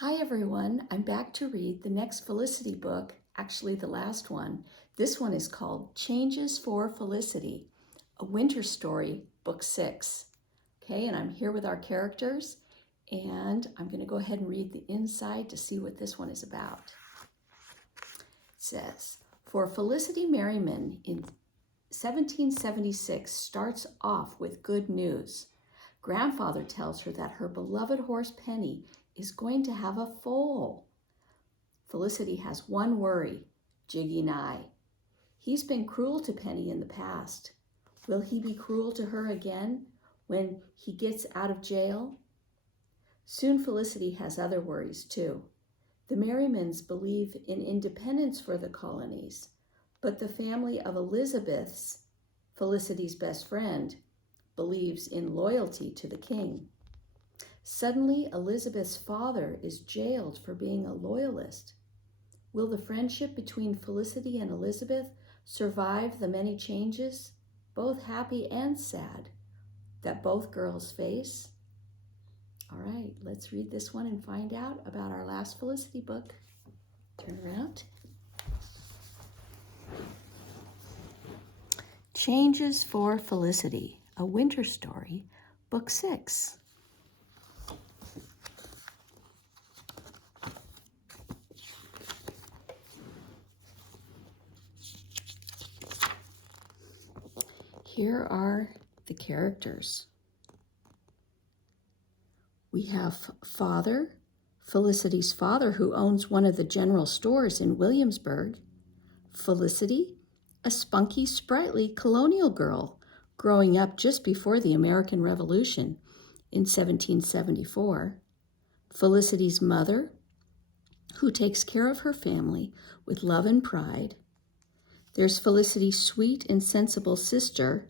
Hi everyone, I'm back to read the next Felicity book, actually the last one. This one is called Changes for Felicity, a winter story, book 6. Okay, and I'm here with our characters, and I'm going to go ahead and read the inside to see what this one is about. It says, for Felicity Merriman in 1776 starts off with good news. Grandfather tells her that her beloved horse Penny is going to have a foal. Felicity has one worry, Jiggy Nye. He's been cruel to Penny in the past. Will he be cruel to her again when he gets out of jail? Soon Felicity has other worries too. The Merrimans believe in independence for the colonies, but the family of Elizabeth's, Felicity's best friend, believes in loyalty to the king. Suddenly, Elizabeth's father is jailed for being a loyalist. Will the friendship between Felicity and Elizabeth survive the many changes, both happy and sad, that both girls face? All right, let's read this one and find out about our last Felicity book. Turn around. Changes for Felicity, a winter story, book 6. Here are the characters. We have father, Felicity's father, who owns one of the general stores in Williamsburg. Felicity, a spunky, sprightly colonial girl growing up just before the American Revolution in 1774. Felicity's mother, who takes care of her family with love and pride. There's Felicity's sweet and sensible sister,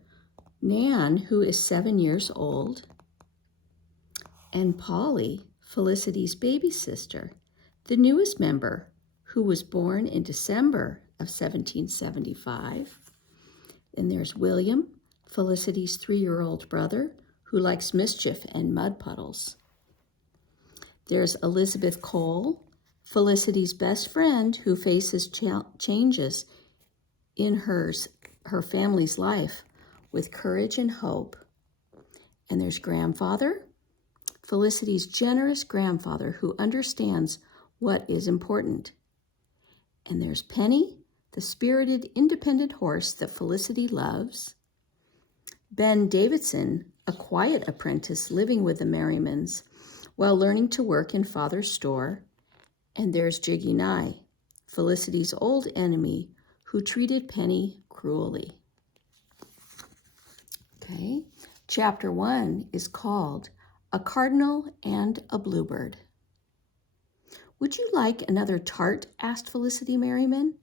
Nan, who is 7 years old. And Polly, Felicity's baby sister, the newest member, who was born in December of 1775. And there's William, Felicity's 3-year-old brother, who likes mischief and mud puddles. There's Elizabeth Cole, Felicity's best friend, who faces changes in her family's life with courage and hope. And there's grandfather, Felicity's generous grandfather, who understands what is important. And there's Penny, the spirited, independent horse that Felicity loves. Ben Davidson, a quiet apprentice living with the Merrimans while learning to work in Father's store. And there's Jiggy Nye, Felicity's old enemy who treated Penny cruelly. Okay, chapter 1 is called A Cardinal and a Bluebird. Would you like another tart? Asked Felicity Merriman.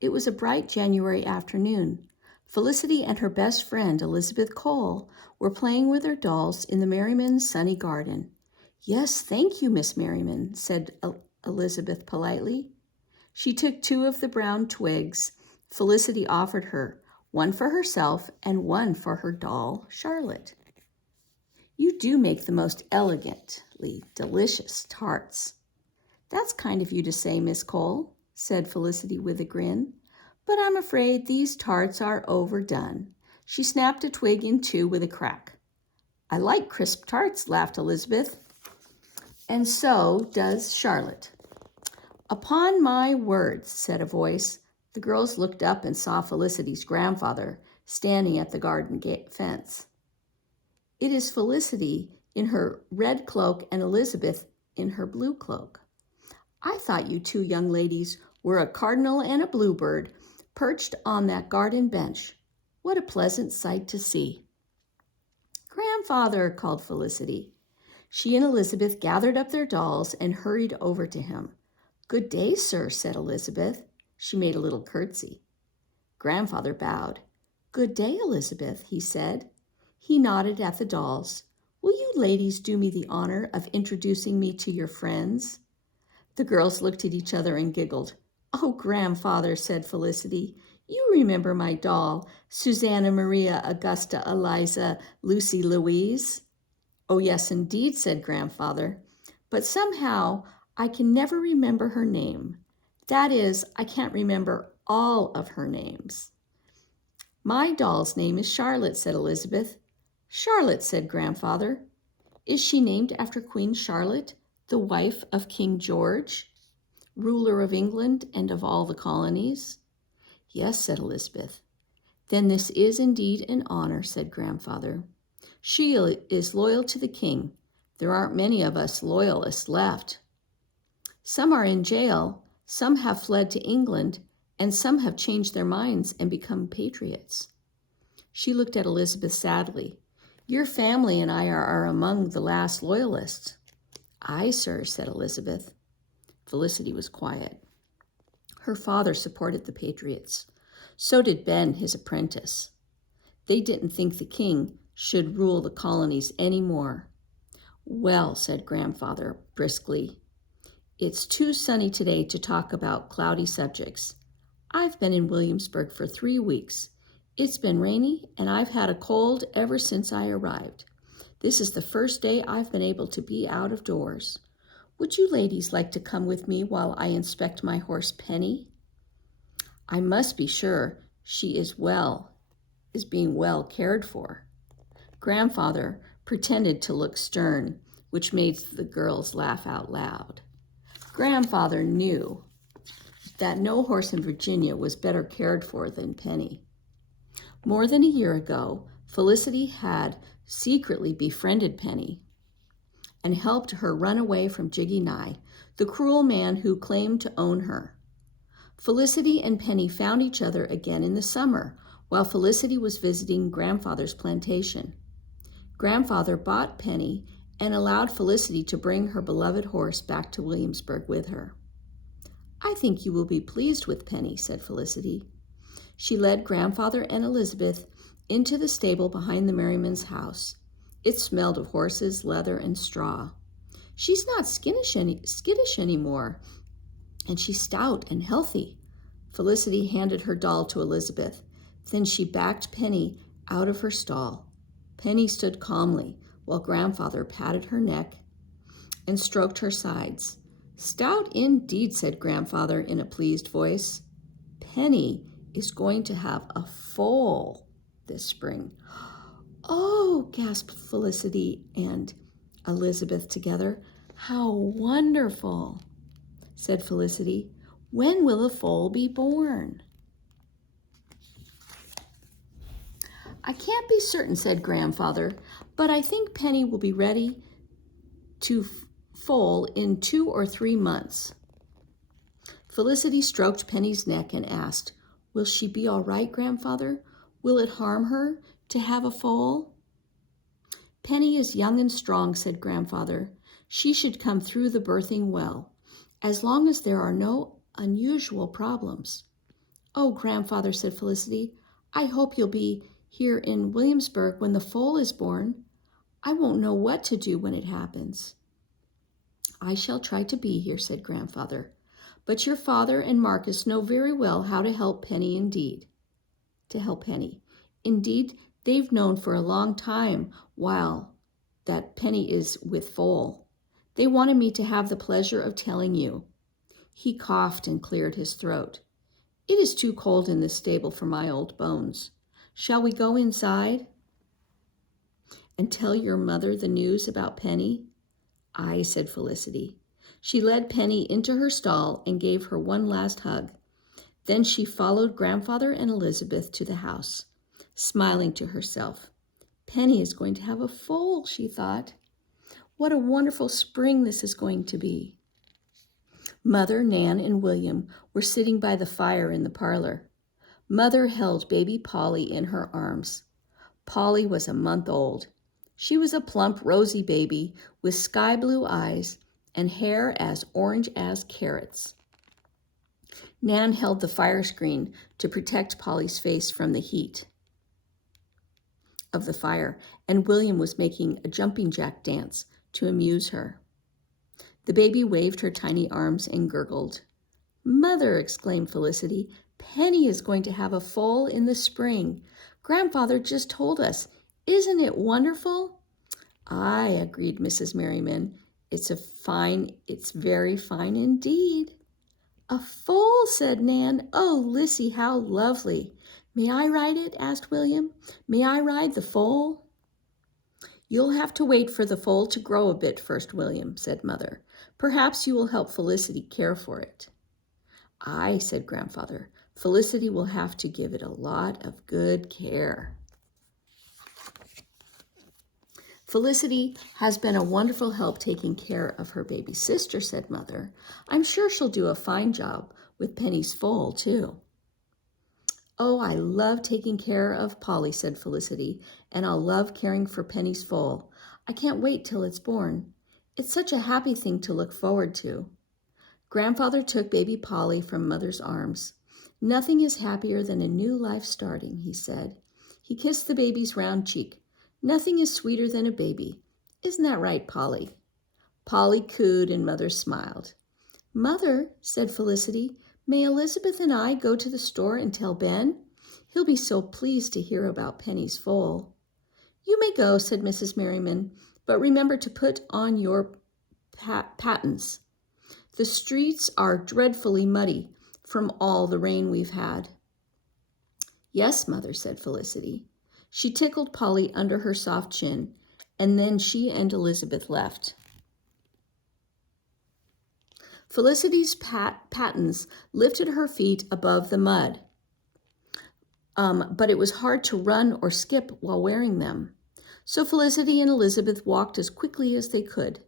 It was a bright January afternoon. Felicity and her best friend, Elizabeth Cole, were playing with their dolls in the Merrimans' sunny garden. Yes, thank you, Miss Merriman, said Elizabeth politely. She took 2 of the brown twigs Felicity offered her, one for herself and one for her doll, Charlotte. You do make the most elegantly delicious tarts. That's kind of you to say, Miss Cole, said Felicity with a grin, but I'm afraid these tarts are overdone. She snapped a twig in 2 with a crack. I like crisp tarts, laughed Elizabeth. And so does Charlotte. Upon my word, said a voice. The girls looked up and saw Felicity's grandfather standing at the garden gate fence. It is Felicity in her red cloak and Elizabeth in her blue cloak. I thought you 2 young ladies were a cardinal and a bluebird perched on that garden bench. What a pleasant sight to see. Grandfather, called Felicity. She and Elizabeth gathered up their dolls and hurried over to him. Good day, sir, said Elizabeth. She made a little curtsy. Grandfather bowed. Good day, Elizabeth, he said. He nodded at the dolls. Will you ladies do me the honor of introducing me to your friends? The girls looked at each other and giggled. Oh, Grandfather, said Felicity, you remember my doll, Susanna Maria Augusta Eliza Lucy Louise? Oh, yes, indeed, said Grandfather. But somehow I can never remember her name. That is, I can't remember all of her names. My doll's name is Charlotte, said Elizabeth. Charlotte, said Grandfather. Is she named after Queen Charlotte, the wife of King George, ruler of England and of all the colonies? Yes, said Elizabeth. Then this is indeed an honor, said Grandfather. She is loyal to the king. There aren't many of us loyalists left. Some are in jail, some have fled to England, and some have changed their minds and become patriots. She looked at Elizabeth sadly. Your family and I are among the last loyalists. Aye, sir, said Elizabeth. Felicity was quiet. Her father supported the patriots. So did Ben, his apprentice. They didn't think the king should rule the colonies any more. Well, said Grandfather briskly, it's too sunny today to talk about cloudy subjects. I've been in Williamsburg for 3 weeks. It's been rainy, and I've had a cold ever since I arrived. This is the first day I've been able to be out of doors. Would you ladies like to come with me while I inspect my horse Penny? I must be sure she is being well cared for. Grandfather pretended to look stern, which made the girls laugh out loud. Grandfather knew that no horse in Virginia was better cared for than Penny. More than a year ago, Felicity had secretly befriended Penny and helped her run away from Jiggy Nye, the cruel man who claimed to own her. Felicity and Penny found each other again in the summer while Felicity was visiting Grandfather's plantation. Grandfather bought Penny and allowed Felicity to bring her beloved horse back to Williamsburg with her. I think you will be pleased with Penny, said Felicity. She led Grandfather and Elizabeth into the stable behind the Merriman's house. It smelled of horses, leather, and straw. She's not skittish anymore, and she's stout and healthy. Felicity handed her doll to Elizabeth. Then she backed Penny out of her stall. Penny stood calmly while Grandfather patted her neck and stroked her sides. Stout indeed, said Grandfather in a pleased voice. Penny is going to have a foal this spring. Oh, gasped Felicity and Elizabeth together. How wonderful, said Felicity. When will the foal be born? I can't be certain, said Grandfather, but I think Penny will be ready to foal in 2 or 3 months. Felicity stroked Penny's neck and asked, Will she be all right, Grandfather? Will it harm her to have a foal? Penny is young and strong, said Grandfather. She should come through the birthing well, as long as there are no unusual problems. Oh, Grandfather, said Felicity, I hope you'll be here in Williamsburg when the foal is born. I won't know what to do when it happens. I shall try to be here, said Grandfather. But your father and Marcus know very well how to help Penny Indeed, they've known for a long time while that Penny is with foal. They wanted me to have the pleasure of telling you. He coughed and cleared his throat. It is too cold in this stable for my old bones. Shall we go inside and tell your mother the news about Penny? Aye, said Felicity. She led Penny into her stall and gave her one last hug. Then she followed Grandfather and Elizabeth to the house, smiling to herself. Penny is going to have a foal, she thought. What a wonderful spring this is going to be. Mother, Nan, and William were sitting by the fire in the parlor. Mother held baby Polly in her arms. Polly was a month old. She was a plump, rosy baby with sky blue eyes and hair as orange as carrots. Nan held the fire screen to protect Polly's face from the heat of the fire, and William was making a jumping jack dance to amuse her. The baby waved her tiny arms and gurgled. Mother, exclaimed Felicity, Penny is going to have a foal in the spring. Grandfather just told us. Isn't it wonderful? Aye, agreed Mrs. Merriman. It's very fine indeed. A foal, said Nan. Oh, Lissy, how lovely. May I ride it? Asked William. May I ride the foal? You'll have to wait for the foal to grow a bit first, William, said Mother. Perhaps you will help Felicity care for it. Aye, said Grandfather. Felicity will have to give it a lot of good care. Felicity has been a wonderful help taking care of her baby sister, said Mother. I'm sure she'll do a fine job with Penny's foal, too. Oh, I love taking care of Polly, said Felicity, and I'll love caring for Penny's foal. I can't wait till it's born. It's such a happy thing to look forward to. Grandfather took baby Polly from Mother's arms. Nothing is happier than a new life starting, he said. He kissed the baby's round cheek. Nothing is sweeter than a baby. Isn't that right, Polly? Polly cooed and Mother smiled. Mother, said Felicity, may Elizabeth and I go to the store and tell Ben? He'll be so pleased to hear about Penny's foal. You may go, said Mrs. Merriman, but remember to put on your pattens. The streets are dreadfully muddy from all the rain we've had. Yes, Mother, said Felicity. She tickled Polly under her soft chin, and then she and Elizabeth left. Felicity's pattens lifted her feet above the mud, but it was hard to run or skip while wearing them. So Felicity and Elizabeth walked as quickly as they could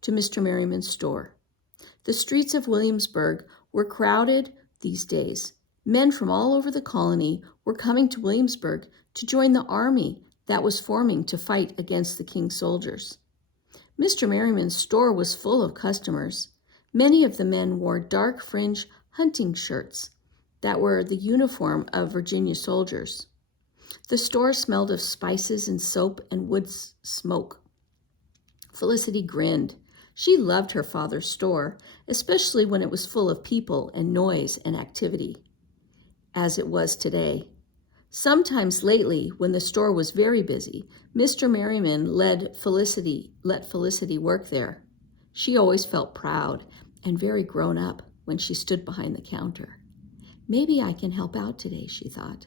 to Mr. Merriman's store. The streets of Williamsburg were crowded these days. Men from all over the colony were coming to Williamsburg to join the army that was forming to fight against the king's soldiers. Mr. Merriman's store was full of customers. Many of the men wore dark fringe hunting shirts that were the uniform of Virginia soldiers. The store smelled of spices and soap and wood smoke. Felicity grinned. She loved her father's store, especially when it was full of people and noise and activity, as it was today. Sometimes lately, when the store was very busy, Mr. Merriman let Felicity work there. She always felt proud and very grown up when she stood behind the counter. Maybe I can help out today, she thought.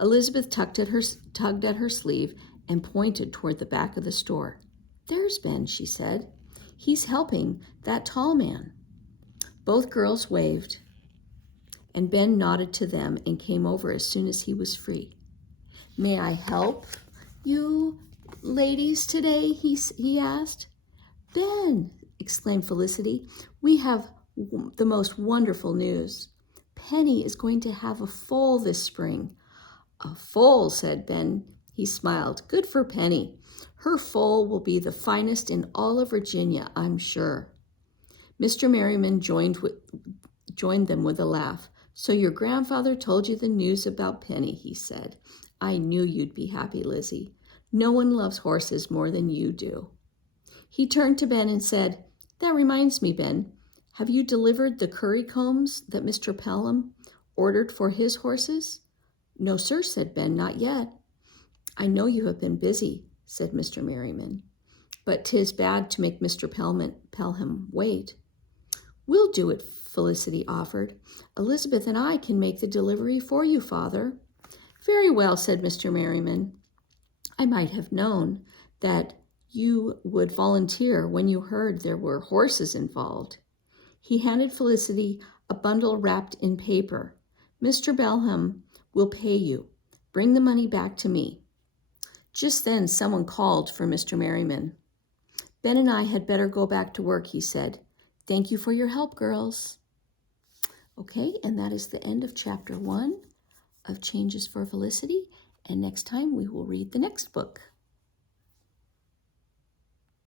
Elizabeth tugged at her sleeve and pointed toward the back of the store. There's Ben, she said. He's helping that tall man. Both girls waved, and Ben nodded to them and came over as soon as he was free. May I help you ladies today? He asked. Ben, exclaimed Felicity, we have the most wonderful news. Penny is going to have a foal this spring. A foal, said Ben. He smiled. Good for Penny. Her foal will be the finest in all of Virginia, I'm sure. Mr. Merriman joined them with a laugh. So your grandfather told you the news about Penny, he said. I knew you'd be happy, Lizzie. No one loves horses more than you do. He turned to Ben and said, That reminds me, Ben, have you delivered the curry combs that Mr. Pelham ordered for his horses? No, sir, said Ben, not yet. I know you have been busy, said Mr. Merriman, but 'tis bad to make Mr. Pelham wait. We'll do it, Felicity offered. Elizabeth and I can make the delivery for you, Father. Very well, said Mr. Merriman. I might have known that you would volunteer when you heard there were horses involved. He handed Felicity a bundle wrapped in paper. Mr. Pelham will pay you. Bring the money back to me. Just then someone called for Mr. Merriman. Ben and I had better go back to work, he said. Thank you for your help, girls. Okay, and that is the end of chapter 1 of Changes for Felicity. And next time we will read the next book.